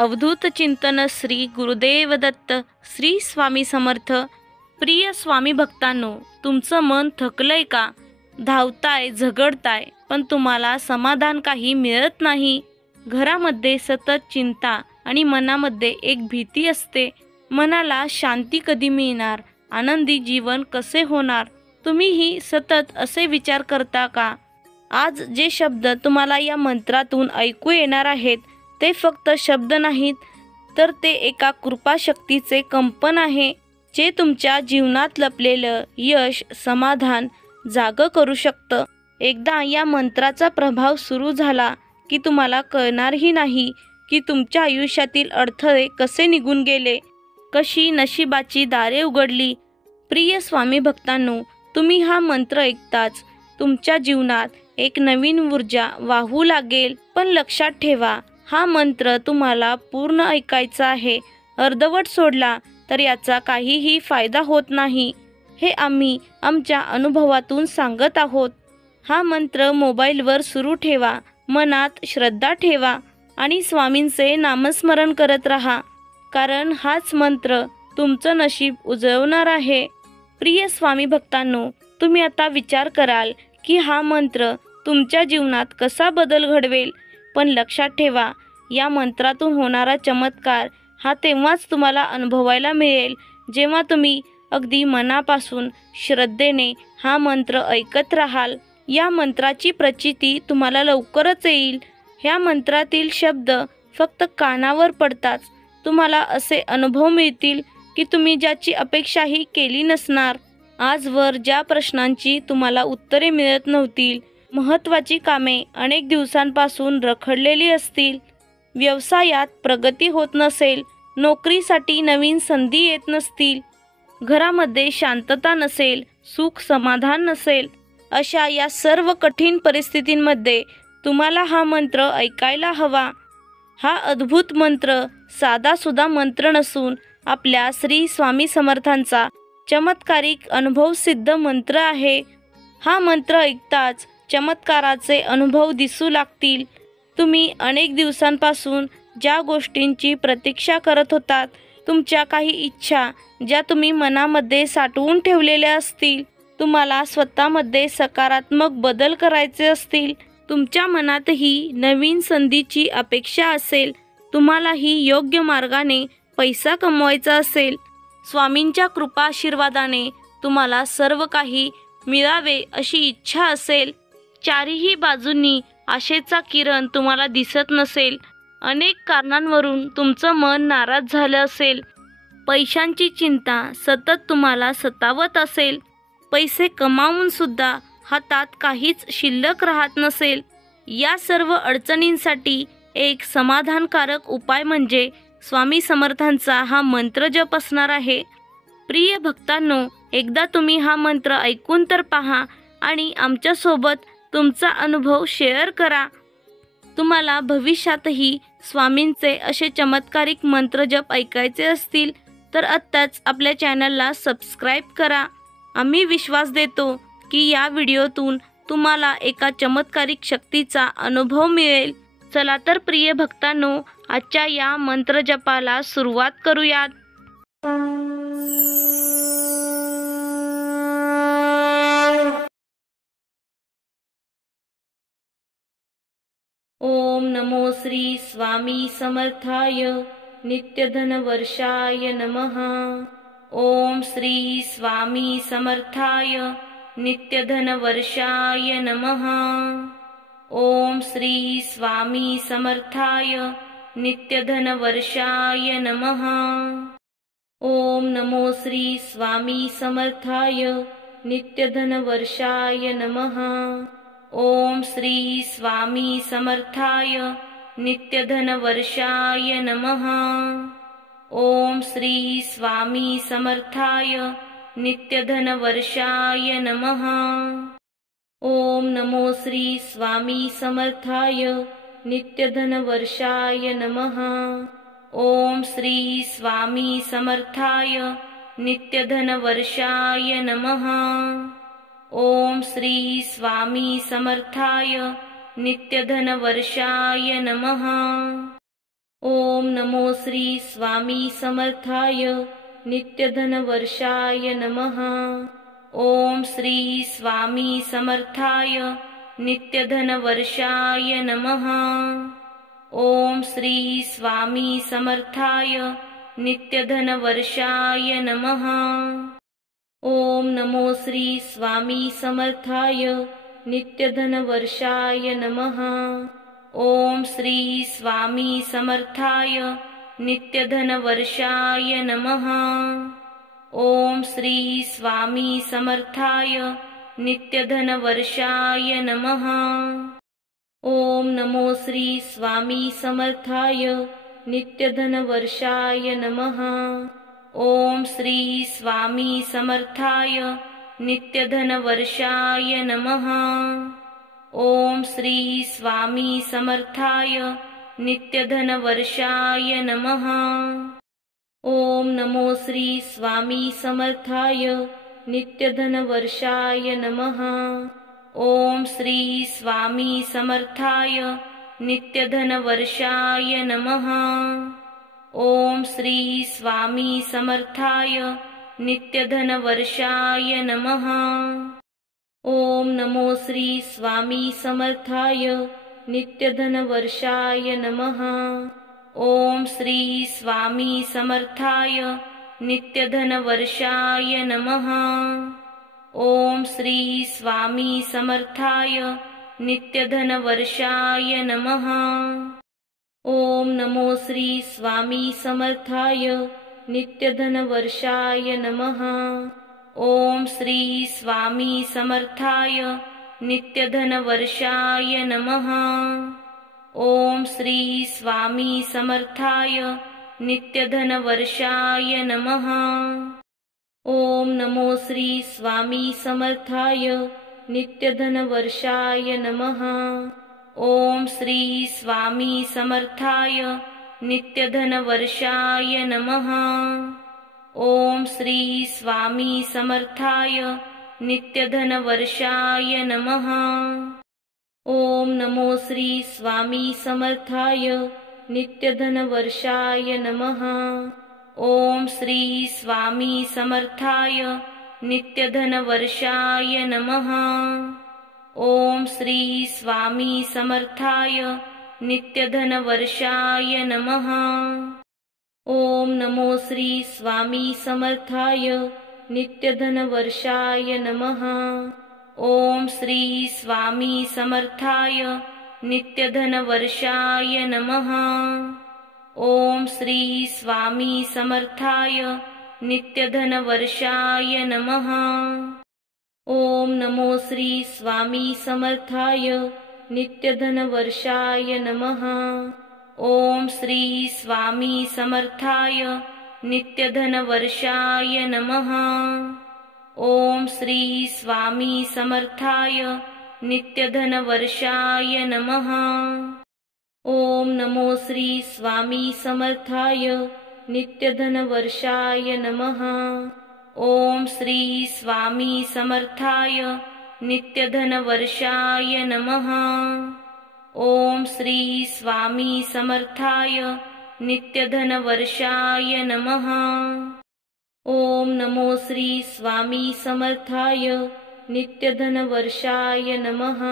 अवधूत चिंतन श्री गुरुदेव दत्त श्री स्वामी समर्थ। प्रिय स्वामी भक्तांनो, तुमचं मन थकलंय का? धावताय, झगडताय, पण तुम्हाला समाधान काही मिळत नाही। घरामध्ये सतत चिंता आणि मनामध्ये एक भीती असते, मनाला शांती कधी मिळणार, आनंदी जीवन कसे होणार। तुम्हीही सतत असे विचार करता का? आज जे शब्द तुम्हाला या मंत्रातून ऐकू येणार आहेत ते फक्त शब्द नाहीत, तर ते एका कृपाशक्तीचे कंपन आहे, जे तुमच्या जीवनात लपलेलं यश, समाधान जागं करू शकतं। एकदा या मंत्राचा प्रभाव सुरू झाला की तुम्हाला कळणारही नाही की तुमच्या आयुष्यातील अडथळे कसे निघून गेले, कशी नशिबाची दारे उघडली। प्रिय स्वामी भक्तांनो, तुम्ही हा मंत्र ऐकताच तुमच्या जीवनात एक नवीन ऊर्जा वाहू लागेल। पण लक्षात ठेवा, हा मंत्र तुम्हाला पूर्ण ऐकायचा आहे। अर्धवट सोडला तर याचा काहीही फायदा होत नाही, हे आम्ही आमच्या अनुभवातून सांगत आहोत। हा मंत्र मोबाईलवर सुरू ठेवा, मनात श्रद्धा ठेवा आणि स्वामींचे नामस्मरण करत राहा, कारण हाच मंत्र तुमचं नशीब उजळवणार आहे। प्रिय स्वामी भक्तांनो, तुम्ही आता विचार कराल की हा मंत्र तुमच्या जीवनात कसा बदल घडवेल, पण लक्षात ठेवा, या मंत्रातून होणारा चमत्कार हा तेव्हाच तुम्हाला अनुभवायला मिळेल जेव्हा तुम्ही अगदी मनापासून श्रद्धेने हा मंत्र ऐकत राहाल। या मंत्राची प्रचिती तुम्हाला लवकरच येईल। ह्या मंत्रातील शब्द फक्त कानावर पडताच तुम्हाला असे अनुभव मिळतील की तुम्ही ज्याची अपेक्षाही केली नसणार। आजवर ज्या प्रश्नांची तुम्हाला उत्तरे मिळत नव्हतील, महत्त्वाची कामे अनेक दिवसांपासून रखडलेली असतील, व्यवसायात प्रगती होत नसेल, नोकरीसाठी नवीन संधी येत नसतील, घरामध्ये शांतता नसेल, सुख समाधान नसेल, अशा या सर्व कठीण परिस्थितींमध्ये तुम्हाला हा मंत्र ऐकायला हवा। हा अद्भुत मंत्र साधासुद्धा मंत्र नसून आपल्या श्री स्वामी समर्थांचा चमत्कारिक अनुभव सिद्ध मंत्र आहे। हा मंत्र ऐकताच चमत्काराचे अनुभव दिसू लागतील। तुम्ही अनेक दिवसांपासून ज्या गोष्टींची प्रतीक्षा करत होतात, तुमच्या काही इच्छा ज्या तुम्ही मनामध्ये साठवून ठेवलेल्या असतील, तुम्हाला स्वतःमध्ये सकारात्मक बदल करायचे असतील, तुमच्या मनातही नवीन संधीची अपेक्षा असेल, तुम्हालाही योग्य मार्गाने पैसा कमवायचा असेल, स्वामींच्या कृपा आशीर्वादाने तुम्हाला सर्व काही मिळावे अशी इच्छा असेल, चारीही बाजूंनी आशेचा किरण तुम्हाला दिसत नसेल, अनेक कारणांवरून तुमचं मन नाराज झालं असेल, पैशांची चिंता सतत तुम्हाला सतावत असेल, पैसे कमावून सुद्धा हातात काहीच शिल्लक राहत नसेल, या सर्व अडचणींसाठी एक समाधानकारक उपाय म्हणजे स्वामी समर्थांचा हा मंत्र जप असणार आहे। प्रिय भक्तांनो, एकदा तुम्ही हा मंत्र ऐकून तर पहा आणि आमच्यासोबत तुमचा अनुभव शेअर करा। तुम्हाला भविष्यातही स्वामींचे असे चमत्कारिक मंत्र जप ऐकायचे असतील तर आत्ताच आपल्या चॅनलला सबस्क्राईब करा। आम्ही विश्वास देतो की या व्हिडिओतून तुम्हाला एका चमत्कारिक शक्तीचा अनुभव मिळेल। चला तर प्रिय भक्तांनो, आजच्या या मंत्र जपाला सुरुवात करूयात। ओम नमो श्री स्वामी समर्थाय नित्यधन वर्षाय नमः। ओम श्री स्वामी समर्थाय नित्यधन वर्षाय नमः। ओम श्री स्वामी समर्थाय नित्यधन वर्षाय नमः। ओम नमो श्री स्वामी समर्थाय नित्यधन वर्षाय नमः। ओम श्री स्वामी समर्थाय नित्यधन वर्षाय नमः। ओम श्री स्वामी समर्थाय नित्यधन वर्षाय नमः। ओम नमो श्री स्वामी समर्थाय नित्यधन वर्षाय नमः। ओम श्री स्वामी समर्थाय नित्यधन वर्षाय नमः। ओम श्री स्वामी समर्थाय नित्यधन वर्षाय नमः। ओम नमो श्री स्वामी समर्थाय नित्यधनवर्षाय नमः। ओम श्री स्वामी समर्थाय नित्यधनवर्षाय नमः। ओम श्री स्वामी समर्थाय नित्यधनवर्षाय नमः। ओम नमो श्री स्वामी समर्थाय नित्यधनवर्षाय नमः। ओम श्री स्वामी समर्थाय नित्यधनवर्षाय नमः। ओम श्री स्वामी समर्थाय नित्यधनवर्षाय नमः। ओम नमो श्री स्वामी समर्थाय नित्यधनवर्षाय नमः। ओम श्री स्वामी समर्थाय नित्यधनवर्षाय नमः। ओम श्री स्वामी समर्थाय नित्यधनवर्षाय नमः। ओम नमो श्री स्वामी समर्थाय नित्यधनवर्षाय नमः। ओम श्री स्वामी समर्थाय नित्यधनवर्षाय नमः। ओम श्री स्वामी समर्थाय नित्यधनवर्षाय नमः। ओम नमो श्री स्वामी समर्थाय नित्यधनवर्षाय नमः। ओम श्री स्वामी समर्थाय नित्यधनवर्षाय नमः। ओम श्री स्वामी समर्थाय नित्यधनवर्षाय नमः। ओम नमो श्री स्वामी समर्थाय नित्यधनवर्षाय नमः। ओम श्री स्वामी समर्थाय नित्यधनवर्षाय नमः। ओम श्री स्वामी समर्थाय नित्यधनवर्षाय नमः। ओम नमो श्री स्वामी समर्थाय नित्यधनवर्षाय नमः। ओम श्री स्वामी समर्थाय नित्यधनवर्षाय नमः। ओम श्री स्वामी समर्थाय नित्यधनवर्षाय नमः। ओम नमो श्री स्वामी समर्थाय नित्यधनवर्षाय नमः। ओम श्री स्वामी समर्थाय नित्यधनवर्षाय नमः। ओम श्री स्वामी समर्थाय नित्यधनवर्षाय नमः। ओम नमो श्री स्वामी समर्थाय नित्यधनवर्षाय नमः। ओम श्री स्वामी समर्थाय नित्यधनवर्षाय नमः। ओम श्री स्वामी समर्थाय नित्यधनवर्षाय नमः। ओम नमो श्री स्वामी समर्थाय नित्यधनवर्षाय नमः। ओम श्री स्वामी समर्थाय नित्यधनवर्षाय नमः। ओम श्री स्वामी समर्थाय नित्यधनवर्षाय नमः। ओम नमो श्री स्वामी समर्थाय नित्यधनवर्षाय नमः। ओम श्री स्वामी समर्थाय नित्यधनवर्षाय नमः। ओम श्री स्वामी समर्थाय नित्यधनवर्षाय नमः। ओम नमो श्री स्वामी समर्थाय नित्यधनवर्षाय नमः।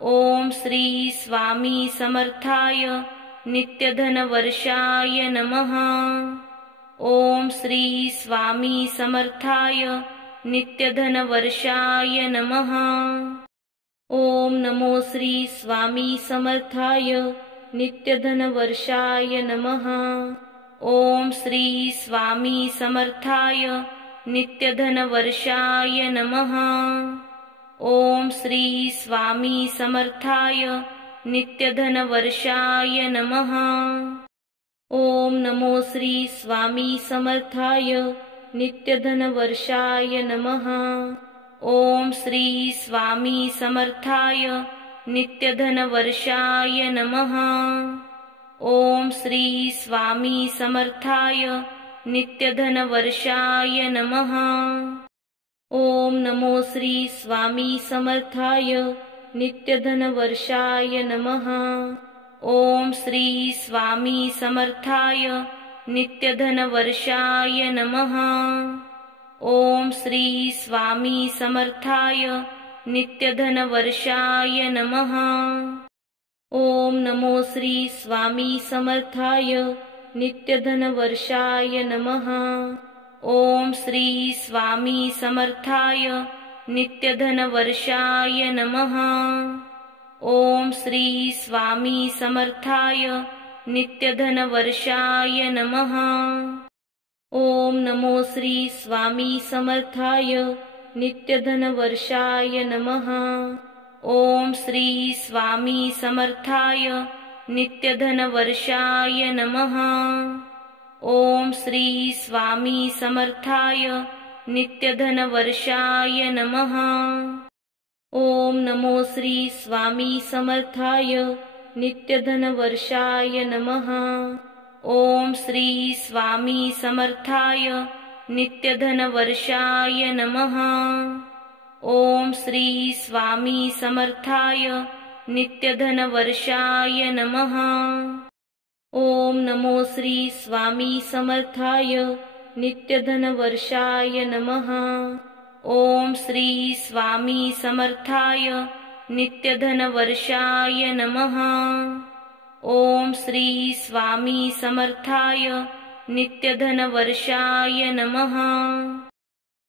ओम श्री स्वामी समर्थाय नित्यधनवर्षाय नमः। ओम श्री स्वामी समर्थाय नित्यधनवर्षाय नमः। ओम नमो श्री स्वामी समर्थाय नित्यधनवर्षाय नमः। ओम श्री स्वामी समर्थाय नित्यधनवर्षाय नमः। ओम श्री स्वामी समर्थाय नित्यधनवर्षाय नमः। ओम नमो श्री स्वामी समर्थाय नित्यधनवर्षाय नमः। ओम श्री स्वामी समर्थाय नित्यधनवर्षाय नमः। ओम श्री स्वामी समर्थाय नित्यधनवर्षाय नमः। ओम नमो श्री स्वामी समर्थाय नित्यधनवर्षाय नमः। ओम श्री स्वामी समर्थाय नित्यधनवर्षाय नमः। ओम श्री स्वामी समर्थाय नित्यधनवर्षाय नमः। ओम नमो श्री स्वामी समर्थाय नित्यधनवर्षाय नमः। ओम श्री स्वामी समर्थाय नित्यधनवर्षाय नमः। ओम श्री स्वामी समर्थाय नित्यधनवर्षाय नमः। ओम नमो श्री स्वामी समर्थाय नित्यधनवर्षाय नमः। ओम श्री स्वामी समर्थाय नित्यधनवर्षाय नमः। ओम श्री स्वामी समर्थाय नित्यधनवर्षाय नमः। ओम नमो श्री स्वामी समर्थाय नित्यधनवर्षाय नमः। ओम श्री स्वामी समर्थाय नित्यधनवर्षाय नमः। ओम श्री स्वामी समर्थाय नित्यधनवर्षाय नमः। ओम नमो श्री स्वामी समर्थाय नित्यधनवर्षाय नमः। ओम श्री स्वामी समर्थाय नित्यधनवर्षाय नमः। ओम श्री स्वामी समर्थाय नित्यधनवर्षाय नमः।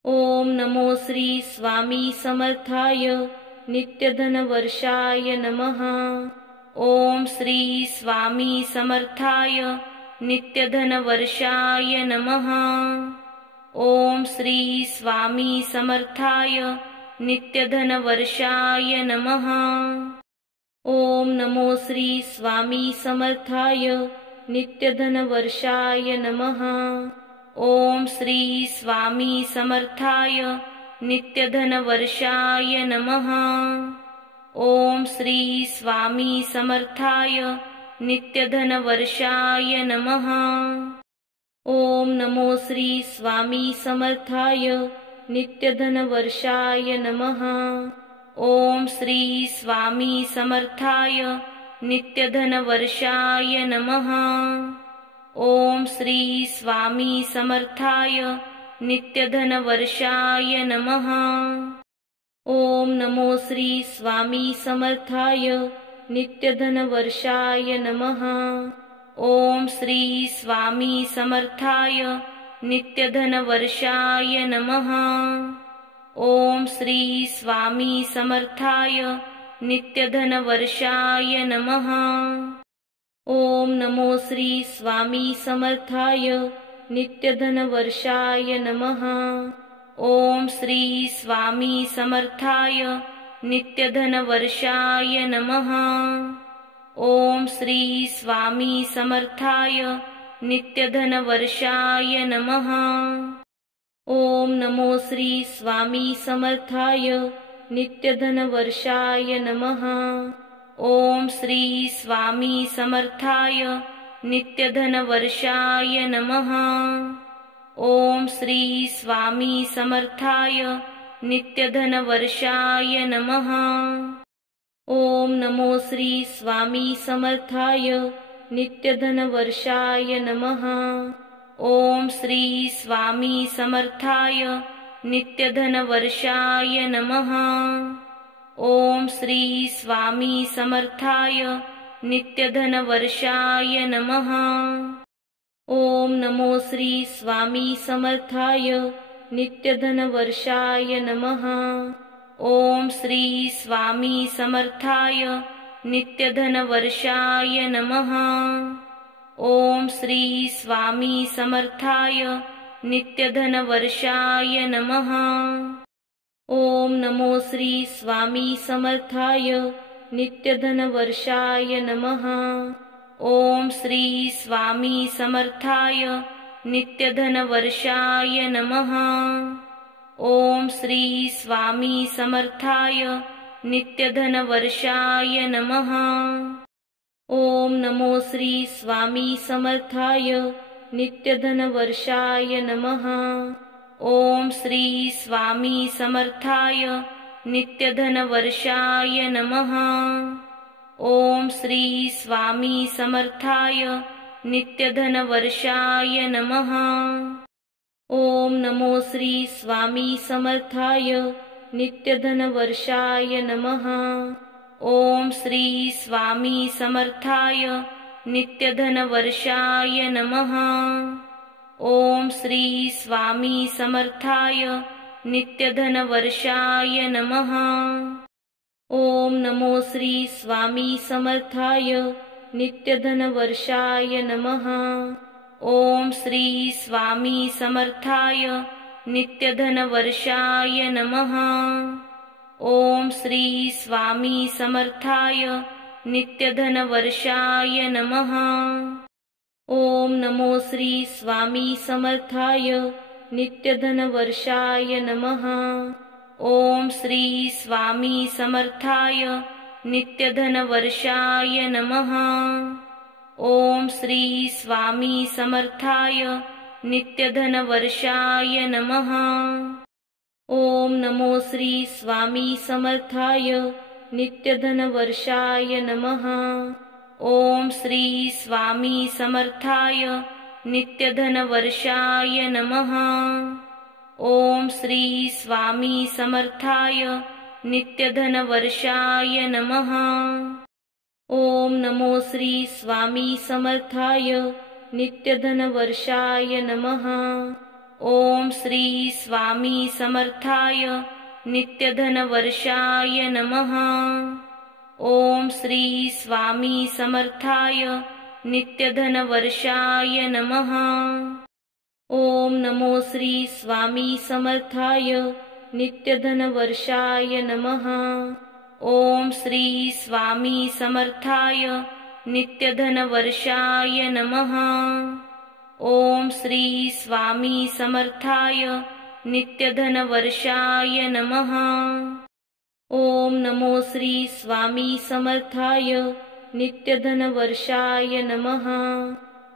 ओम नमो श्री स्वामी समर्थाय नित्यधनवर्षाय नमः। ओम श्री स्वामी समर्थाय नित्यधनवर्षाय नमः। ओम श्री स्वामी समर्थाय नित्यधनवर्षाय नमः। ओम नमो श्री स्वामी समर्थाय नित्यधनवर्षाय नमः। ओम श्री स्वामी समर्थाय नित्यधनवर्षाय नमः। ओम श्री स्वामी समर्थाय नित्यधनवर्षाय नमः। ओम नमो श्री स्वामी समर्थाय नित्यधनवर्षाय नमः। ओम श्री स्वामी समर्थाय नित्यधनवर्षाय नमः। ओम श्री स्वामी समर्थाय नित्यधनवर्षाय नमः। ओम नमो श्री स्वामी समर्थाय नित्यधनवर्षाय नमः। ओम श्री स्वामी समर्थाय नित्यधनवर्षाय नमः। ओम श्री स्वामी समर्थाय नित्यधनवर्षाय नमः। ओम नमो श्री स्वामी समर्थाय नित्यधनवर्षाय नमः। ओम श्री स्वामी समर्थाय नित्यधनवर्षाय नमः। ओम श्री स्वामी समर्थाय नित्यधनवर्षाय नमः। ओम नमो श्री स्वामी समर्थाय नित्यधनवर्षाय नमः। ओम श्री स्वामी समर्थाय नित्यधनवर्षाय नमः। ओम श्री स्वामी समर्थाय नित्यधनवर्षाय नमः। ओम नमो श्री स्वामी समर्थाय नित्यधनवर्षाय नमः। ओम श्री स्वामी समर्थाय नित्यधनवर्षाय नमः। ओम श्री स्वामी समर्थाय नित्यधनवर्षाय नमः। ओम नमो श्री स्वामी समर्थाय नित्यधनवर्षाय नमः। ओम श्री स्वामी समर्थाय नित्यधनवर्षाय नमः। ओम श्री स्वामी समर्थाय नित्यधनवर्षाय नमः। ओम नमो श्री स्वामी समर्थाय नित्यधनवर्षाय नमः। ओम श्री स्वामी समर्थाय नित्यधनवर्षाय नमः। ओम श्री स्वामी समर्थाय नित्यधनवर्षाय नमः। ओम नमो श्री स्वामी समर्थाय नित्यधनवर्षाय नमः। ओम श्री स्वामी समर्थाय नित्यधनवर्षाय नमः। ओम श्री स्वामी समर्थाय नित्यधनवर्षाय नमः। ओम नमो श्री स्वामी समर्थाय नित्यधनवर्षाय नमः। ओम श्री स्वामी समर्थाय नित्यधनवर्षाय नमः। ओम श्री स्वामी समर्थाय नित्यधनवर्षाय नमः। ओम नमो श्री स्वामी समर्थाय नित्यधनवर्षाय नमः। ओम श्री स्वामी समर्थाय नित्यधनवर्षाय नमः। ओम श्री स्वामी समर्थाय नित्यधनवर्षाय नमः। ओम नमो श्री स्वामी समर्थाय नित्यधनवर्षाय नमः। ओम श्री स्वामी समर्थाय नित्यधनवर्षाय नमः। ओम श्री स्वामी समर्थाय नित्यधनवर्षाय नमः। ओम नमो श्री स्वामी समर्थाय नित्यधनवर्षाय नमः। ओम श्री स्वामी समर्थाय नित्यधनवर्षाय नमः। ओम श्री स्वामी समर्थाय नित्यधनवर्षाय नमः। ओम नमो श्री स्वामी समर्थाय नित्यधनवर्षाय नमः। ओम श्री स्वामी समर्थाय नित्यधनवर्षाय नमः। ओम श्री स्वामी समर्थाय नित्यधनवर्षाय नमः। ओम नमो श्री स्वामी समर्थाय नित्यधनवर्षाय नमः। ओम श्री स्वामी समर्थाय नित्यधनवर्षाय नमः। ओम श्री स्वामी समर्थाय नित्यधनवर्षाय नमः। ओम नमो श्री स्वामी समर्थाय नित्यधनवर्षाय नमः।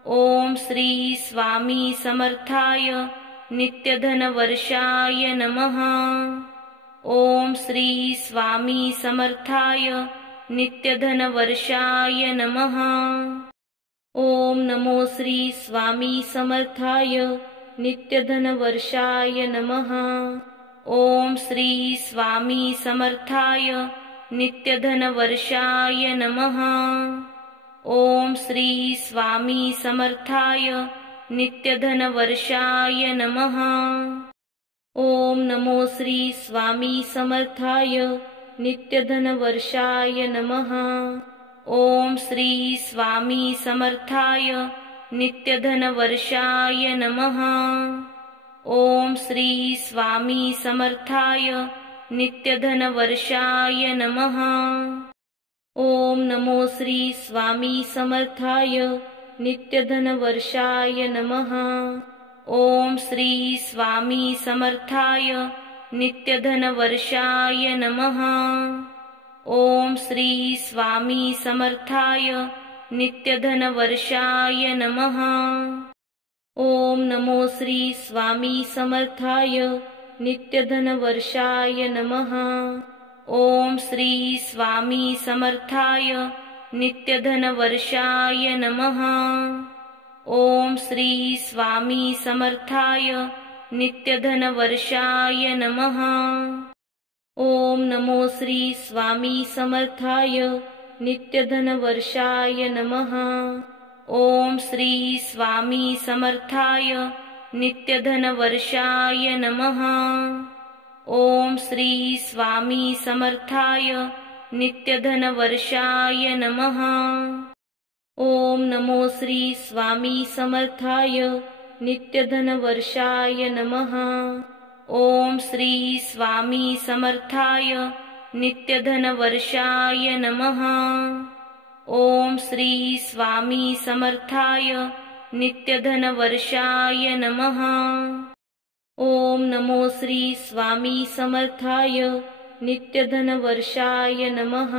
ओम श्री स्वामी समर्थाय नित्यधनवर्षाय नमः। ओम श्री स्वामी समर्थाय नित्यधनवर्षाय नमः। ओम नमो श्री स्वामी समर्थाय नित्यधनवर्षाय नमः। ओम श्री स्वामी समर्थाय नित्यधनवर्षाय नमः। ओम श्री स्वामी समर्थाय नित्यधनवर्षाय नमः। ओम नमो श्री स्वामी समर्थाय नित्यधनवर्षाय नमः। ओम श्री स्वामी समर्थाय नित्यधनवर्षाय नमः। ओम श्री स्वामी समर्थाय नित्यधनवर्षाय नमः। ओम नमो श्री स्वामी समर्थाय नित्यधनवर्षाय नमः। ओम श्री स्वामी समर्थाय नित्यधनवर्षाय नमः। ओम श्री स्वामी समर्थाय नित्यधनवर्षाय नमः। ओम नमो श्री स्वामी समर्थाय नित्यधनवर्षाय नमः। ओम श्री स्वामी समर्थाय नित्यधनवर्षाय नमः। ओम श्री स्वामी समर्थाय नित्यधनवर्षाय नमः। ओम नमो श्री स्वामी समर्थाय नित्यधनवर्षाय नमः। ओम श्री स्वामी समर्थाय नित्यधनवर्षाय नमः। ओम श्री स्वामी समर्थाय नित्यधनवर्षाय नमः। ओम नमो श्री स्वामी समर्थाय नित्यधनवर्षाय नमः। ओम श्री स्वामी समर्थाय नित्यधनवर्षाय नमः। ओम श्री स्वामी समर्थाय नित्यधनवर्षाय नमः। ओम नमो श्री स्वामी समर्थाय नित्यधनवर्षाय नमः।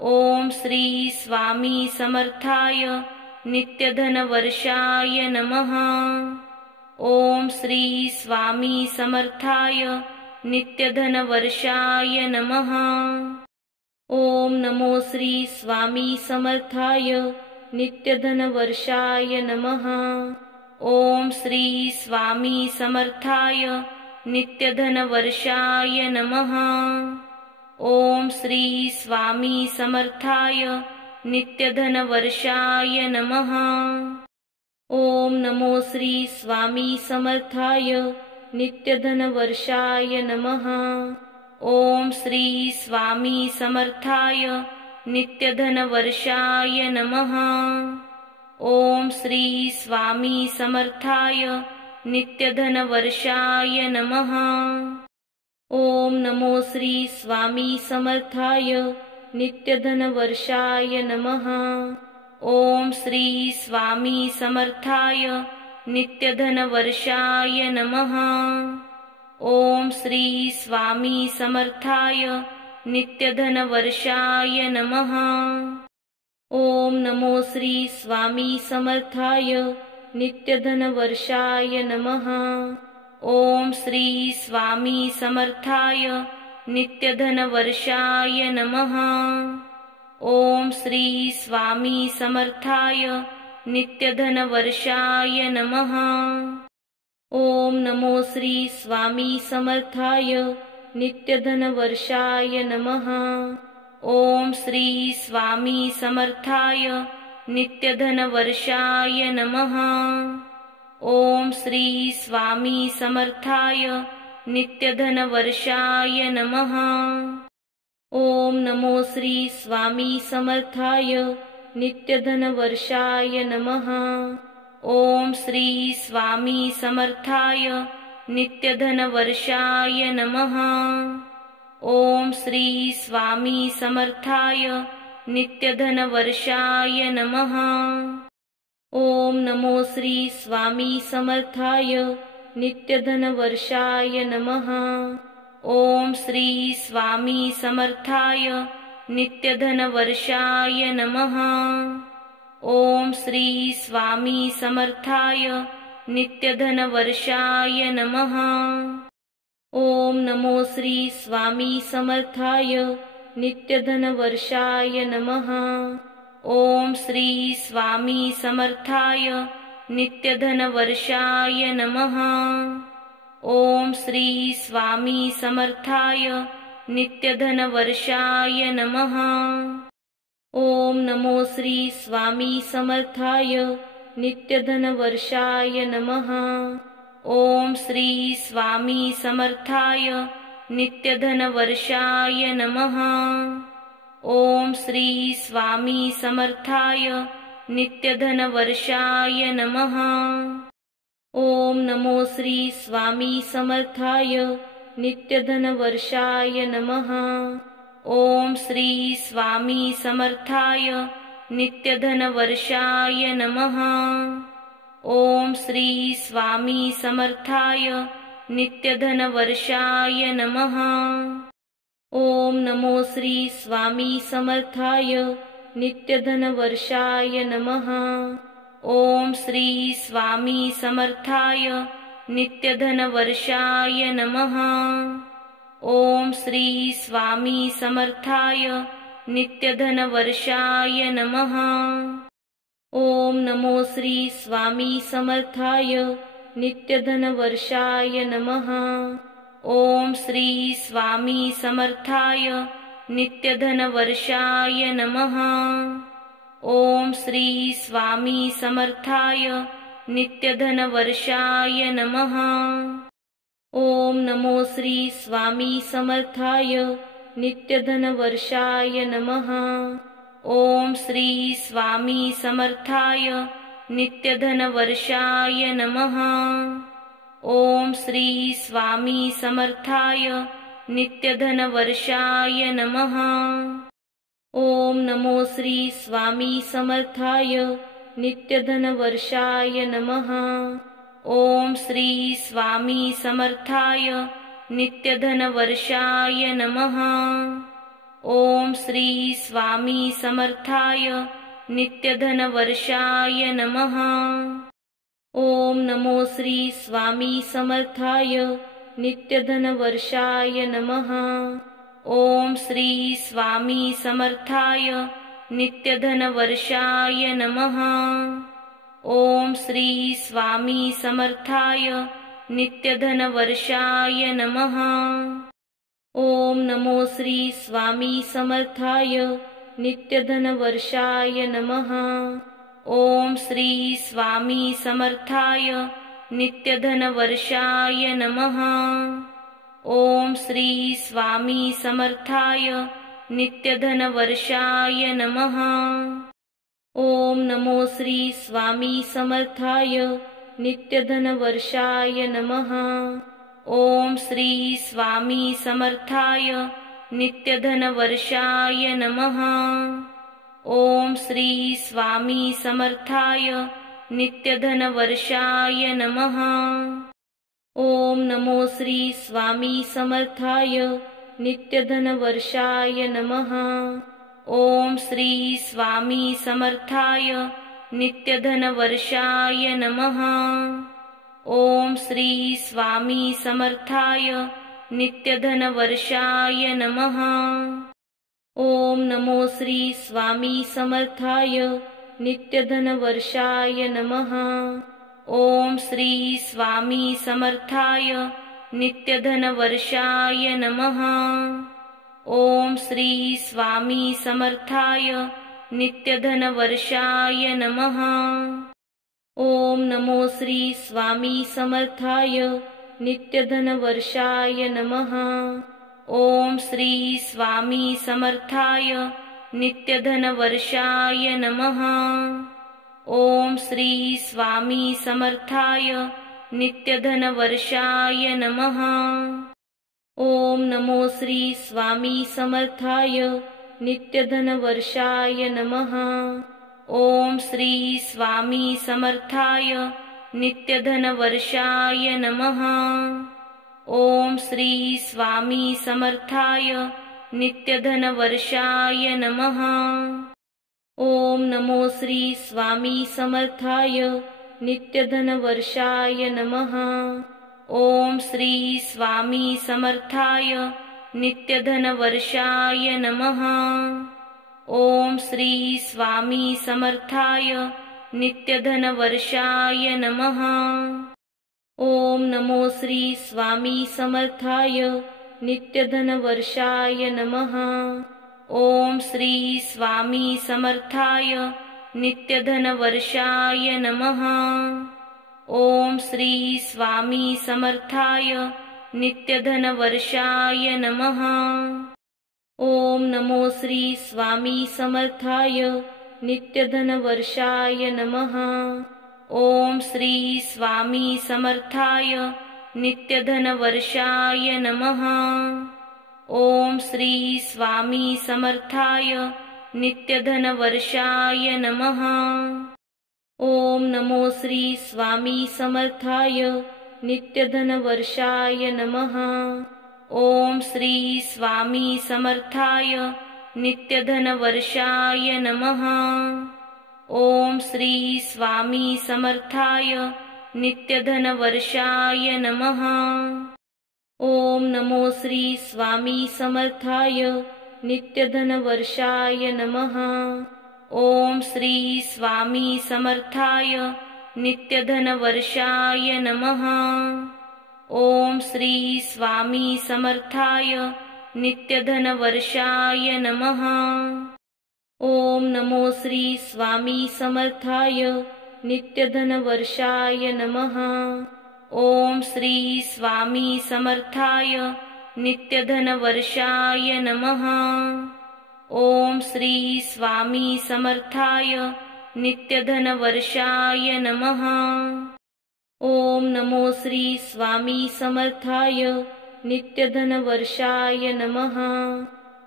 ओम श्री स्वामी समर्थाय नित्यधनवर्षाय नमः। ओम श्री स्वामी समर्थाय नित्यधनवर्षाय नमः। ओम नमो श्री स्वामी समर्थाय नित्यधनवर्षाय नमः। ओम श्री स्वामी समर्थाय नित्यधनवर्षाय नमः। ओम श्री स्वामी समर्थाय नित्यधनवर्षाय नमः। ओम नमो श्री स्वामी समर्थाय नित्यधनवर्षाय नमः। ओम श्री स्वामी समर्थाय नित्यधनवर्षाय नमः। ओम श्री स्वामी समर्थाय नित्यधनवर्षाय नमः। ओम नमो श्री स्वामी समर्थाय नित्यधनवर्षाय नमः। ओम श्री स्वामी समर्थाय नित्यधनवर्षाय नमः। ओम श्री स्वामी समर्थाय नित्यधनवर्षाय नमः। ओम नमो श्री स्वामी समर्थाय नित्यधनवर्षाय नमः। ओम श्री स्वामी समर्थाय नित्यधनवर्षाय नमः। ओम श्री स्वामी समर्थाय नित्यधनवर्षाय नमः। ओम नमो श्री स्वामी समर्थाय नित्यधनवर्षाय नमः। ओम श्री स्वामी समर्थाय नित्यधनवर्षाय नमः। ओम श्री स्वामी समर्थाय नित्यधनवर्षाय नमः। ओम नमो श्री स्वामी समर्थाय नित्यधनवर्षाय नमः। ओम श्री स्वामी समर्थाय नित्यधनवर्षाय नमः। ओम श्री स्वामी समर्थाय नित्यधनवर्षाय नमः। ओम नमो श्री स्वामी समर्थाय नित्यधनवर्षाय नमः। ओम श्री स्वामी समर्थाय नित्यधनवर्षाय नमः। ओम श्री स्वामी समर्थाय नित्यधनवर्षाय नमः। ओम नमो श्री स्वामी समर्थाय नित्यधनवर्षाय नमः। ओम श्री स्वामी समर्थाय नित्यधनवर्षाय नमः। ओम श्री स्वामी समर्थाय नित्यधनवर्षाय नमः। ओम नमो श्री स्वामी समर्थाय नित्यधनवर्षाय नमः। ओम श्री स्वामी समर्थाय नित्यधनवर्षाय नमः। ओम श्री स्वामी समर्थाय नित्यधनवर्षाय नमः। ओम नमो श्री स्वामी समर्थाय नित्यधनवर्षाय नमः। ओम श्री स्वामी समर्थाय नित्यधनवर्षाय नमः। ओम श्री स्वामी समर्थाय नित्यधनवर्षाय नमः। ओम नमो श्री स्वामी समर्थाय नित्यधनवर्षाय नमः। ओम श्री स्वामी समर्थाय नित्यधनवर्षाय नमः। ओम श्री स्वामी समर्थाय नित्यधनवर्षाय नमः। ओम नमो श्री स्वामी समर्थाय नित्यधनवर्षाय नमः। ओम श्री स्वामी समर्थाय नित्यधनवर्षाय नमः। ओम श्री स्वामी समर्थाय नित्यधनवर्षाय नमः। ओम नमो श्री स्वामी समर्थाय नित्यधनवर्षाय नमः। ओम श्री स्वामी समर्थाय नित्यधनवर्षाय नमः। ओम श्री स्वामी समर्थाय नित्यधनवर्षाय नमः। ओम नमो श्री स्वामी समर्थाय नित्यधनवर्षाय नमः। ओम श्री स्वामी समर्थाय नित्यधनवर्षाय नमः। ओम श्री स्वामी समर्थाय नित्यधनवर्षाय नमः। ओम नमो श्री स्वामी समर्थाय नित्यधनवर्षाय नमः। ओम श्री स्वामी समर्थाय नित्यधनवर्षाय नमः। ओम श्री स्वामी समर्थाय नित्यधनवर्षाय नमः। ओम नमो श्री स्वामी समर्थाय नित्यधनवर्षाय नमः। ओम श्री स्वामी समर्थाय नित्यधनवर्षाय नमः। ओम श्री स्वामी समर्थाय नित्यधनवर्षाय नमः। ओम नमो श्री स्वामी समर्थाय नित्यधनवर्षाय नमः। ओम श्री स्वामी समर्थाय नित्यधनवर्षाय नमः। ओम श्री स्वामी समर्थाय नित्यधनवर्षाय नमः। ओम नमो श्री स्वामी समर्थाय नित्यधनवर्षाय नमः। ओम श्री स्वामी समर्थाय नित्यधनवर्षाय नमः। ओम श्री स्वामी समर्थाय नित्यधनवर्षाय नमः। ओम नमो श्री स्वामी समर्थाय नित्यधनवर्षाय नमः। ओम श्री स्वामी समर्थाय नित्यधनवर्षाय नमः। ओम श्री स्वामी समर्थाय नित्यधनवर्षाय नमः। ओम नमो श्री स्वामी समर्थाय नित्यधनवर्षाय नमः। ओम श्री स्वामी समर्थाय नित्यधनवर्षाय नमः। ओम श्री स्वामी समर्थाय नित्यधनवर्षाय नमः। ओम नमो श्री स्वामी समर्थाय नित्यधनवर्षाय नमः। ओम श्री स्वामी समर्थाय नित्यधनवर्षाय नमः। ओम श्री स्वामी समर्थाय नित्यधनवर्षाय नमः। ओम नमो श्री स्वामी समर्थाय नित्यधनवर्षाय नमः। ओम श्री स्वामी समर्थाय नित्यधनवर्षाय नमः। ओम श्री स्वामी समर्थाय नित्यधनवर्षाय नमः। ओम नमो श्री स्वामी समर्थाय नित्यधनवर्षाय नमः। ओम श्री स्वामी समर्थाय नित्यधनवर्षाय नमः। ओम श्री स्वामी समर्थाय नित्यधनवर्षाय नमः। ओम नमो श्री स्वामी समर्थाय नित्यधनवर्षाय नमः। ओम श्री स्वामी समर्थाय नित्यधनवर्षाय नमः। ओम श्री स्वामी समर्थाय नित्यधनवर्षाय नमः। ओम नमो श्री स्वामी समर्थाय नित्यधनवर्षाय नमः। ओम श्री स्वामी समर्थाय नित्यधनवर्षाय नमः। ओम श्री स्वामी समर्थाय नित्यधनवर्षाय नमः। ओम नमो श्री स्वामी समर्थाय नित्यधनवर्षाय नमः। ओम श्री स्वामी समर्थाय नित्यधनवर्षाय नमः। ओम श्री स्वामी समर्थाय नित्यधनवर्षाय नमः। ओम नमो श्री स्वामी समर्थाय नित्यधनवर्षाय नमः। ओम श्री स्वामी समर्थाय नित्यधनवर्षाय नमः। ओम श्री स्वामी समर्थाय नित्यधनवर्षाय नमः। ओम नमो श्री स्वामी समर्थाय नित्यधनवर्षाय नमः।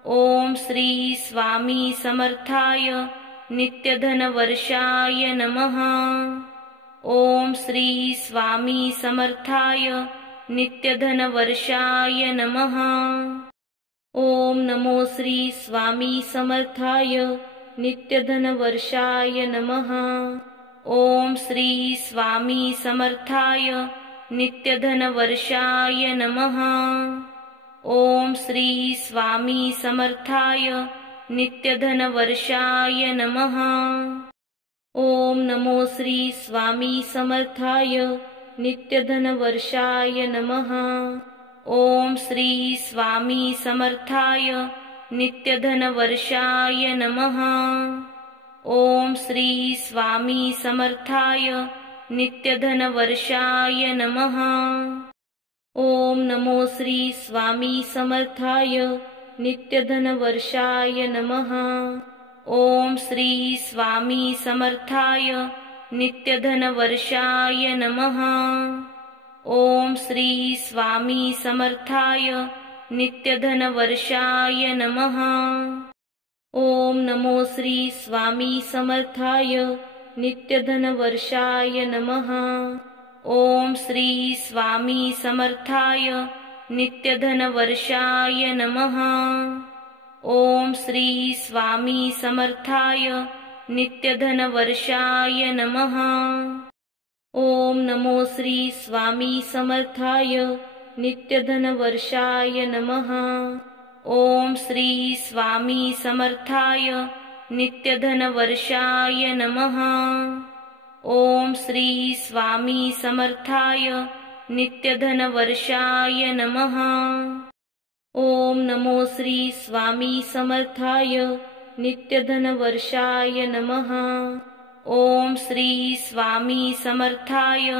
ओम श्री स्वामी समर्थाय नित्यधनवर्षाय नमः। ओम श्री स्वामी समर्थाय नित्यधनवर्षाय नमः। ओम नमो श्री स्वामी समर्थाय नित्यधनवर्षाय नमः। ओम श्री स्वामी समर्थाय नित्यधनवर्षाय नमः। ओम श्री स्वामी समर्थाय नित्यधनवर्षाय नमः। ओम नमो श्री स्वामी समर्थाय नित्यधनवर्षाय नमः। ओम श्री स्वामी समर्थाय नित्यधनवर्षाय नमः। ओम श्री स्वामी समर्थाय नित्यधनवर्षाय नमः। ओम नमो श्री स्वामी समर्थाय नित्यधनवर्षाय नमः। ओम श्री स्वामी समर्थाय नित्यधनवर्षाय नमः। ओम श्री स्वामी समर्थाय नित्यधनवर्षाय नमः। ओम नमो श्री स्वामी समर्थाय नित्यधनवर्षाय नमः। ओम श्री स्वामी समर्थाय नित्यधनवर्षाय नमः। ओम श्री स्वामी समर्थाय नित्यधनवर्षाय नमः। ओम नमो श्री स्वामी समर्थाय नित्यधनवर्षाय नमः। ओम श्री स्वामी समर्थाय नित्यधनवर्षाय नमः। ओम श्री स्वामी समर्थाय नित्यधनवर्षाय नमः। ओम नमो श्री स्वामी समर्थाय नित्यधनवर्षाय नमः। ओम श्री स्वामी समर्थाय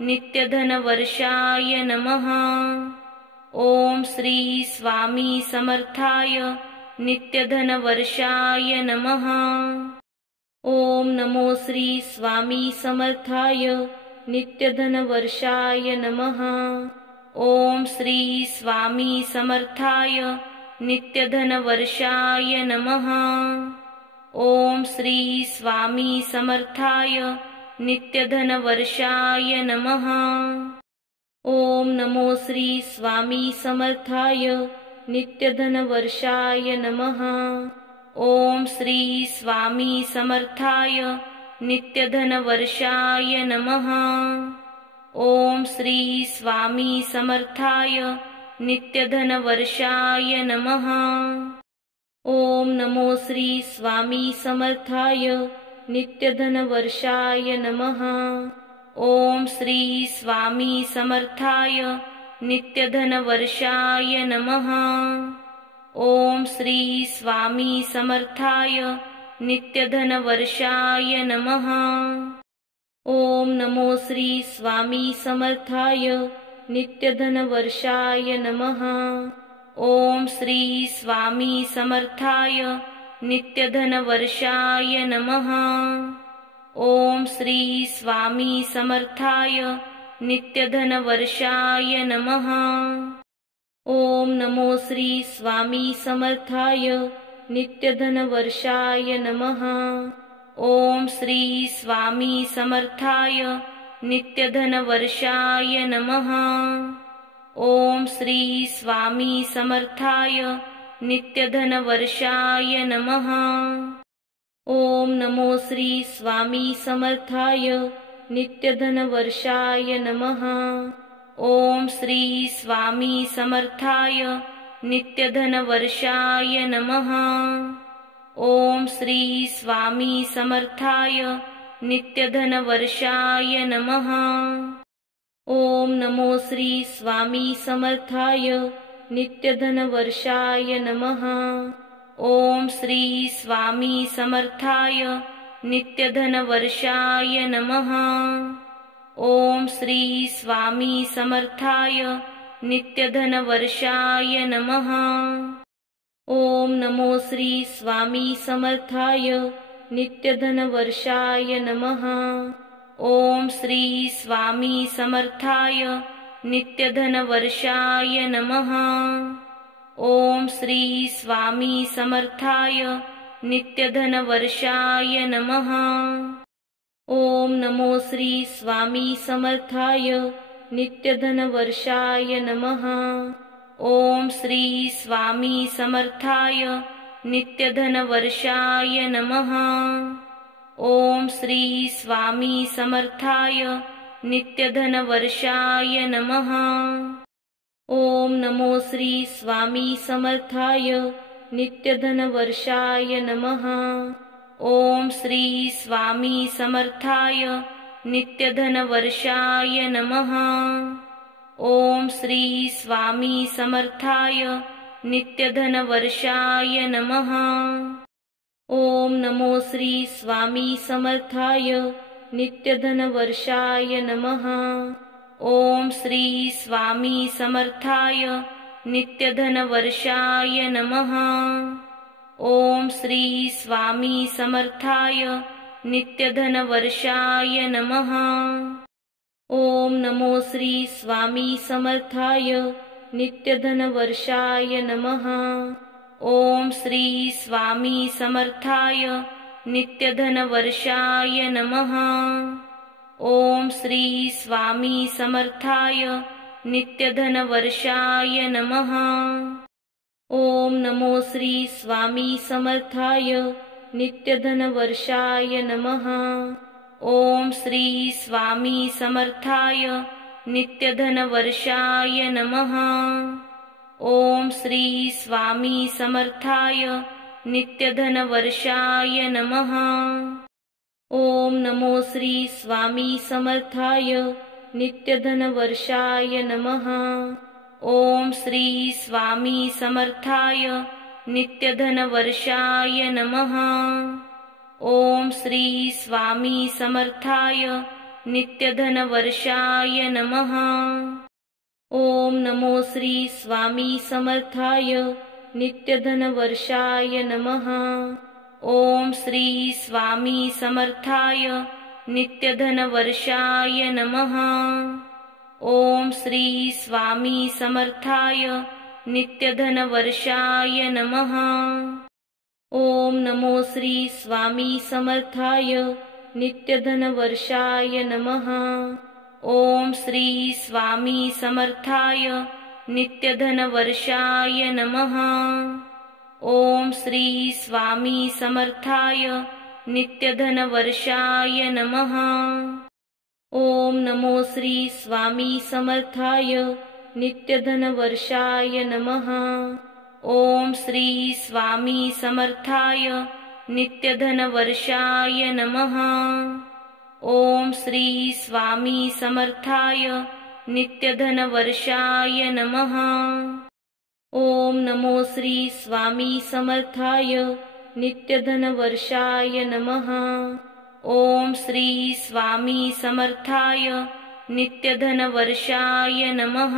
नित्यधनवर्षाय नमः। ओम श्री स्वामी समर्थाय नित्यधनवर्षाय नमः। ओम नमो श्री स्वामी समर्थाय नित्यधनवर्षाय नमः। ओम श्री स्वामी समर्थाय नित्यधनवर्षाय नमः। ओम श्री स्वामी समर्थाय नित्यधनवर्षाय नमः। ओम नमो श्री स्वामी समर्थाय नित्यधनवर्षाय नमः। ओम श्री स्वामी समर्थाय नित्यधनवर्षाय नमः। ओम श्री स्वामी समर्थाय नित्यधनवर्षाय नमः। ओम नमो श्री स्वामी समर्थाय नित्यधनवर्षाय नमः। ओम श्री स्वामी समर्थाय नित्यधनवर्षाय नमः। ओम श्री स्वामी समर्थाय नित्यधनवर्षाय नमः। ओम नमो श्री स्वामी समर्थाय नित्यधनवर्षाय नमः। ओम श्री स्वामी समर्थाय नित्यधनवर्षाय नमः। ओम श्री स्वामी समर्थाय नित्यधनवर्षाय नमः। ओम नमो श्री स्वामी समर्थाय नित्यधनवर्षाय नमः। ओम श्री स्वामी समर्थाय नित्यधनवर्षाय नमः। ओम श्री स्वामी समर्थाय नित्यधनवर्षाय नमः। ओम नमो श्री स्वामी समर्थाय नित्यधनवर्षाय नमः। ओम श्री स्वामी समर्थाय नित्यधनवर्षाय नमः। ओम श्री स्वामी समर्थाय नित्यधनवर्षाय नमः। ओम नमो श्री स्वामी समर्थाय नित्यधनवर्षाय नमः। ओम श्री स्वामी समर्थाय नित्यधनवर्षाय नमः। ओम श्री स्वामी समर्थाय नित्यधनवर्षाय नमः। ओम नमो श्री स्वामी समर्थाय नित्यधनवर्षाय नमः। ओम श्री स्वामी समर्थाय नित्यधनवर्षाय नमः। ओम श्री स्वामी समर्थाय नित्यधनवर्षाय नमः। ओम नमो श्री स्वामी समर्थाय नित्यधनवर्षाय नमः। ओम श्री स्वामी समर्थाय नित्यधनवर्षाय नमः। ओम श्री स्वामी समर्थाय नित्यधनवर्षाय नमः। ओम नमो श्री स्वामी समर्थाय नित्यधनवर्षाय नमः। ओम श्री स्वामी समर्थाय नित्यधनवर्षाय नमः। ओम श्री स्वामी समर्थाय नित्यधनवर्षाय नमः। ओम नमो श्री स्वामी समर्थाय नित्यधनवर्षाय नमः। ओम श्री स्वामी समर्थाय नित्यधनवर्षाय नमः। ओम श्री स्वामी समर्थाय नित्यधनवर्षाय नमः। ओम नमो श्री स्वामी समर्थाय नित्यधनवर्षाय नमः। ओम श्री स्वामी समर्थाय नित्यधनवर्षाय नमः। ओम श्री स्वामी समर्थाय नित्यधनवर्षाय नमः। ओम नमो श्री स्वामी समर्थाय नित्यधनवर्षाय नमः। ओम श्री स्वामी समर्थाय नित्यधनवर्षाय नमः। ओम श्री स्वामी समर्थाय नित्यधनवर्षाय नमः। ओम नमो श्री स्वामी समर्थाय नित्यधनवर्षाय नमः। ओम श्री स्वामी समर्थाय नित्यधनवर्षाय नमः। ओम श्री स्वामी समर्थाय नित्यधनवर्षाय नमः। ओम नमो श्री स्वामी समर्थाय नित्यधनवर्षाय नमः। ओम श्री स्वामी समर्थाय नित्यधनवर्षाय नमः। ओम श्री स्वामी समर्थाय नित्यधनवर्षाय नमः। ओम नमो श्री स्वामी समर्थाय नित्यधनवर्षाय नमः। ओम श्री स्वामी समर्थाय नित्यधनवर्षाय नमः। ओम श्री स्वामी समर्थाय नित्यधनवर्षाय नमः। ओम नमो श्री स्वामी समर्थाय नित्यधनवर्षाय नमः। ओम श्री स्वामी समर्थाय नित्यधनवर्षाय नमः। ओम श्री स्वामी समर्थाय नित्यधनवर्षाय नमः। ओम नमो श्री स्वामी समर्थाय नित्यधनवर्षाय नमः। ओम श्री स्वामी समर्थाय नित्यधनवर्षाय नमः।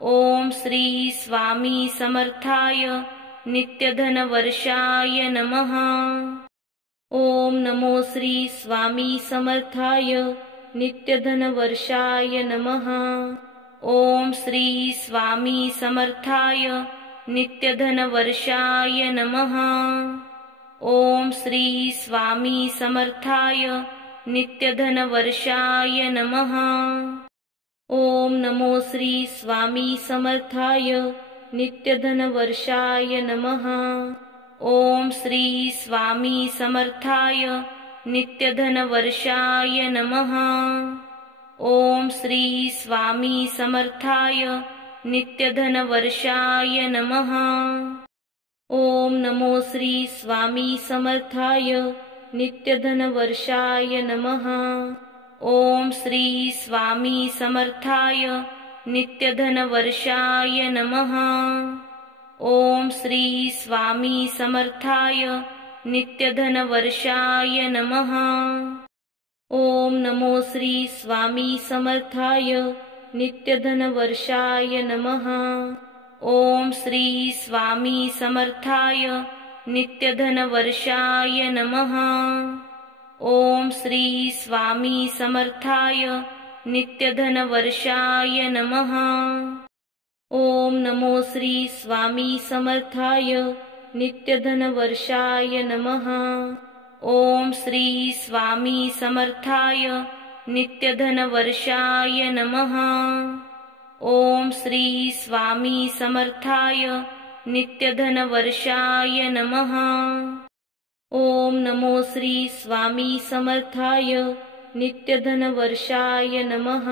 ओम श्री स्वामी समर्थाय नित्यधनवर्षाय नमः। ओम नमो श्री स्वामी समर्थाय नित्यधनवर्षाय नमः। ओम श्री स्वामी समर्थाय नित्यधनवर्षाय नमः। ओम श्री स्वामी समर्थाय नित्यधनवर्षाय नमः। ओम नमो श्री स्वामी समर्थाय नित्यधनवर्षाय नमः। ओम श्री स्वामी समर्थाय नित्यधनवर्षाय नमः। ओम श्री स्वामी समर्थाय नित्यधनवर्षाय नमः। ओम नमो श्री स्वामी समर्थाय नित्यधनवर्षाय नमः। ओम श्री स्वामी समर्थाय नित्यधनवर्षाय नमः। ओम श्री स्वामी समर्थाय नित्यधनवर्षाय नमः। ओम नमो श्री स्वामी समर्थाय नित्यधनवर्षाय नमः। ओम श्री स्वामी समर्थाय नित्यधनवर्षाय नमः। ओम श्री स्वामी समर्थाय नित्यधनवर्षाय नमः। ओम नमो श्री स्वामी समर्थाय नित्यधनवर्षाय नमः। ओम श्री स्वामी समर्थाय नित्यधनवर्षाय नमः। ओम श्री स्वामी समर्थाय नित्यधनवर्षाय नमः। ओम नमो श्री स्वामी समर्थाय नित्यधनवर्षाय नमः।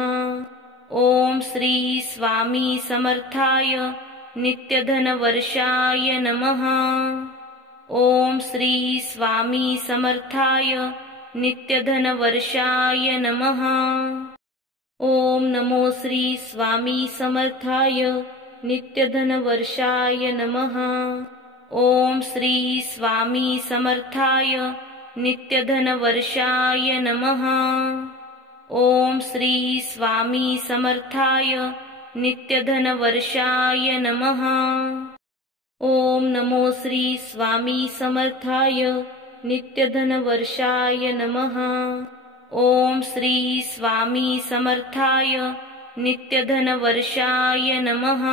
ओम श्री स्वामी समर्थाय नित्यधनवर्षाय नमः। ओम श्री स्वामी समर्थाय नित्यधनवर्षाय नमः। ओम नमो श्री स्वामी समर्थाय नित्यधनवर्षाय नमः। ओम श्री स्वामी समर्थाय नित्यधनवर्षाय नमः। ओम श्री स्वामी समर्थाय नित्यधनवर्षाय नमः। ओम नमो श्री स्वामी समर्थाय नित्यधनवर्षाय नमः। ओम श्री स्वामी समर्थाय नित्यधनवर्षाय नमः।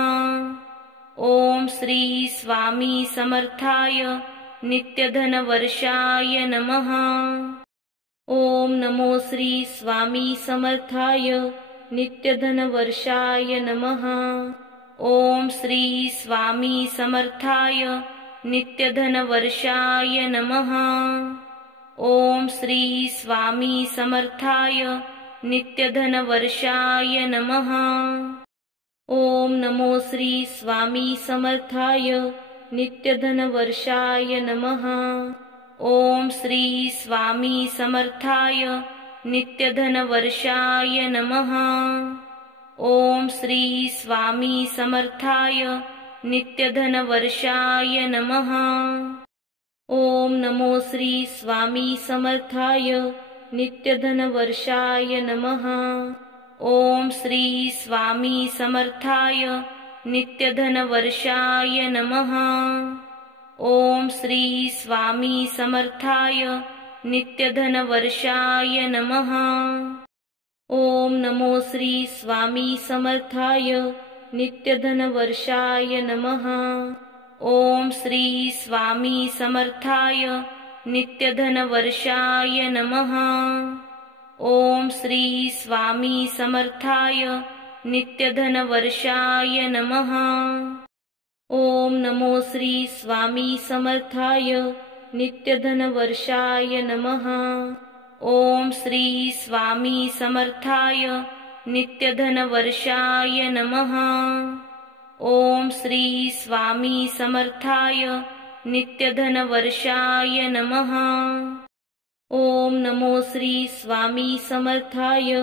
ओम श्री स्वामी समर्थाय नित्यधनवर्षाय नमः। ओम नमो श्री स्वामी समर्थाय नित्यधनवर्षाय नमः। ओम श्री स्वामी समर्थाय नित्यधनवर्षाय नमः। ओम श्री स्वामी समर्थाय नित्यधनवर्षाय नमः। ओम नमो श्री स्वामी समर्थाय नित्यधनवर्षाय नमः। ओम श्री स्वामी समर्थाय नित्यधनवर्षाय नमः। ओम श्री स्वामी समर्थाय नित्यधनवर्षाय नमः। ओम नमो श्री स्वामी समर्थाय नित्यधनवर्षाय नमः। ओम श्री स्वामी समर्थाय नित्यधनवर्षाय नमः। ओम श्री स्वामी समर्थाय नित्यधनवर्षाय नमः। ओम नमो श्री स्वामी समर्थाय नित्यधनवर्षाय नमः। ओम श्री स्वामी समर्थाय नित्यधनवर्षाय नमः। ओम श्री स्वामी समर्थाय नित्यधनवर्षाय नमः। ओम नमो श्री स्वामी समर्थाय नित्यधनवर्षाय नमः। ओम श्री स्वामी समर्थाय नित्यधनवर्षाय नमः। ओम श्री स्वामी समर्थाय नित्यधनवर्षाय नमः। ओम नमो श्री स्वामी समर्थाय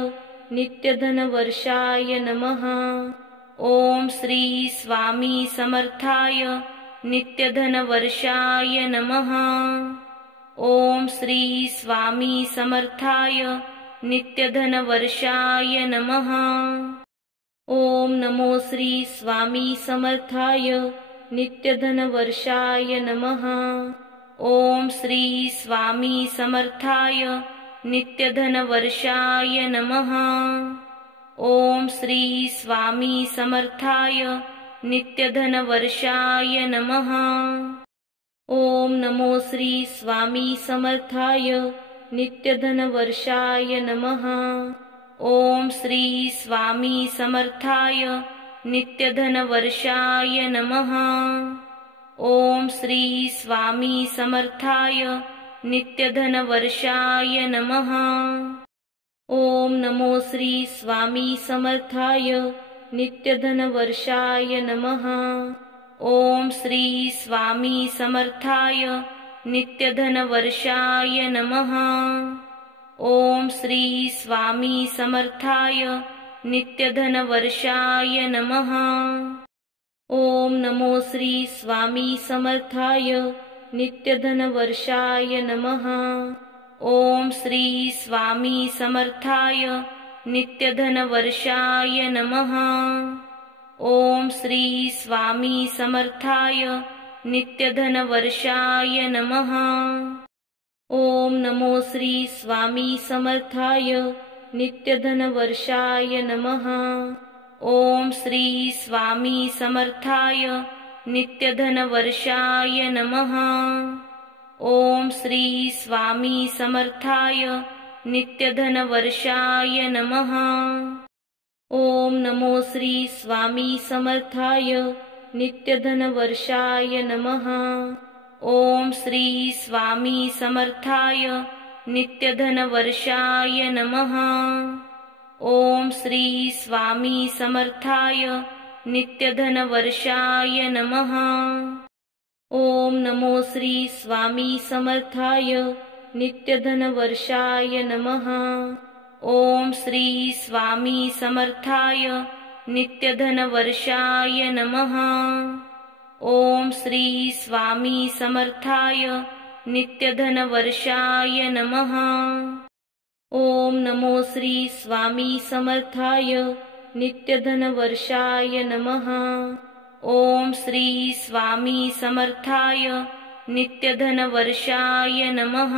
नित्यधनवर्षाय नमः। ओम श्री स्वामी समर्थाय नित्यधनवर्षाय नमः। ओम श्री स्वामी समर्थाय नित्यधनवर्षाय नमः। ओम नमो श्री स्वामी समर्थाय नित्यधनवर्षाय नमः। ओम श्री स्वामी समर्थाय नित्यधनवर्षाय नमः। ओम श्री स्वामी समर्थाय नित्यधनवर्षाय नमः। ओम नमो श्री स्वामी समर्थाय नित्यधनवर्षाय नमः। ओम श्री स्वामी समर्थाय नित्यधनवर्षाय नमः। ओम श्री स्वामी समर्थाय नित्यधनवर्षाय नमः। ओम नमो श्री स्वामी समर्थाय नित्यधनवर्षाय नमः। ओम श्री स्वामी समर्थाय नित्यधनवर्षाय नमः। ओम श्री स्वामी समर्थाय नित्यधनवर्षाय नमः। ओम नमो श्री स्वामी समर्थाय नित्यधनवर्षाय नमः। ओम श्री स्वामी समर्थाय नित्यधनवर्षाय नमः। ओम श्री स्वामी समर्थाय नित्यधनवर्षाय नमः। ओम नमो श्री स्वामी समर्थाय नित्यधनवर्षाय नमः। ओम श्री स्वामी समर्थाय नित्यधनवर्षाय नमः। ओम श्री स्वामी समर्थाय नित्यधनवर्षाय नमः। ओम नमो श्री स्वामी समर्थाय नित्यधनवर्षाय नमः। ओम श्री स्वामी समर्थाय नित्यधनवर्षाय नमः। ओम श्री स्वामी समर्थाय नित्यधनवर्षाय नमः। ओम नमो श्री स्वामी समर्थाय नित्यधनवर्षाय नमः। ओम श्री स्वामी समर्थाय नित्यधनवर्षाय नमः। ओम श्री स्वामी समर्थाय नित्यधनवर्षाय नमः। ओम नमो श्री स्वामी समर्थाय नित्यधनवर्षाय नमः। ओम श्री स्वामी समर्थाय नित्यधनवर्षाय नमः।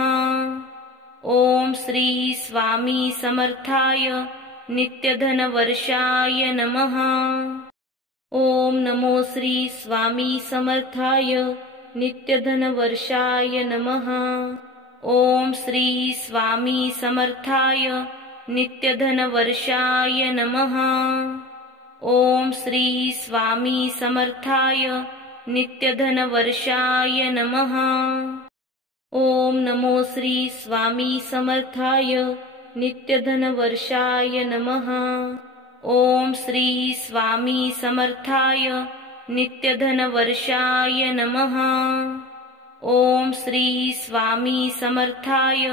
ओम श्री स्वामी समर्थाय नित्यधनवर्षाय नमः। ओम नमो श्री स्वामी समर्थाय नित्यधनवर्षाय नमः। ओम श्री स्वामी समर्थाय नित्यधनवर्षाय नमः। ओम श्री स्वामी समर्थाय नित्यधनवर्षाय नमः। ओम नमो श्री स्वामी समर्थाय नित्यधनवर्षाय नमः। ओम श्री स्वामी समर्थाय नित्यधनवर्षाय नमः। ओम श्री स्वामी समर्थाय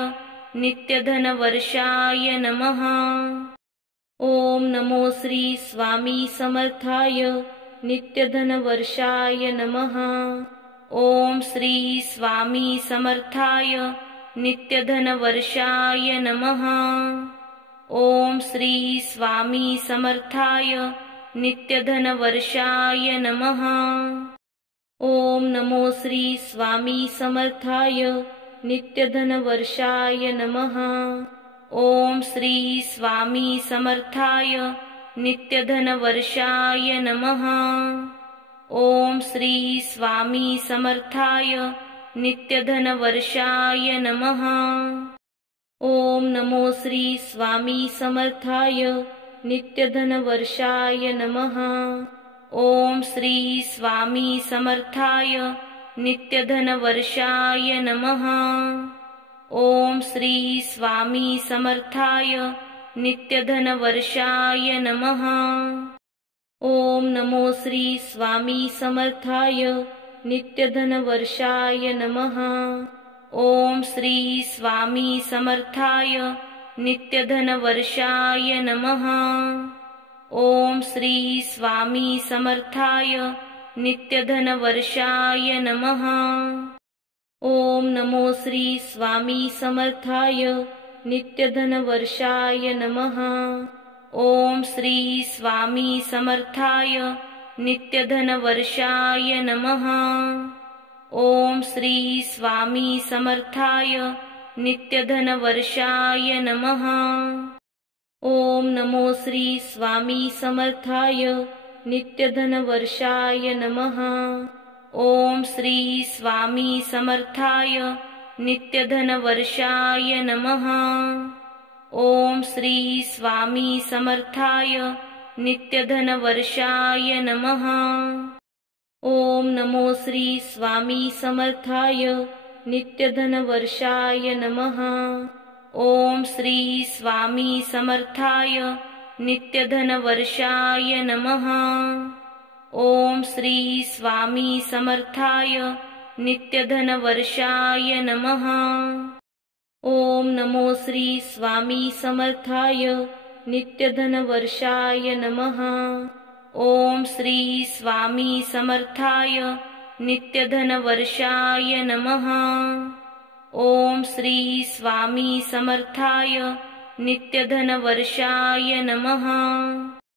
नित्यधनवर्षाय नमः। ओम नमो श्री स्वामी समर्थाय नित्यधनवर्षाय नमः। ओम श्री स्वामी समर्थाय नित्यधनवर्षाय नमः। ओम श्री स्वामी समर्थाय नित्यधनवर्षाय नमः। ओम नमो श्री स्वामी समर्थाय नित्यधनवर्षाय नमः। ओम श्री स्वामी समर्थाय नित्यधनवर्षाय नमः। ओम श्री स्वामी समर्थाय नित्यधनवर्षाय नमः। ओम नमो श्री स्वामी समर्थाय नित्यधनवर्षाय नमः। ओम श्री स्वामी समर्थाय नित्यधनवर्षाय नमः। ओम श्री स्वामी समर्थाय नित्यधनवर्षाय नमः। ओम नमो श्री स्वामी समर्थाय नित्यधनवर्षाय नमः। ओम श्री स्वामी समर्थाय नित्यधनवर्षाय नमः। ओम श्री स्वामी समर्थाय नित्यधनवर्षाय नमः। ओम नमो श्री स्वामी समर्थाय नित्यधनवर्षाय नमः। ओम श्री स्वामी समर्थाय नित्यधनवर्षाय नमः। ओम श्री स्वामी समर्थाय नित्यधनवर्षाय नमः। ओम नमो श्री स्वामी समर्थाय नित्यधनवर्षाय नमः। ओम श्री स्वामी समर्थाय नित्यधनवर्षाय नमः। ओम श्री स्वामी समर्थाय नित्यधनवर्षाय नमः। ओम नमो श्री स्वामी समर्थाय नित्यधनवर्षाय नमः। ओम श्री स्वामी समर्थाय नित्यधनवर्षाय नमः। ओम श्री स्वामी समर्थाय नित्यधनवर्षाय नमः। ओम नमो श्री स्वामी समर्थाय नित्यधनवर्षाय नमः। ओम श्री स्वामी समर्थाय नित्यधनवर्षाय नमः। ओम श्री स्वामी समर्थाय नित्यधनवर्षाय नमः।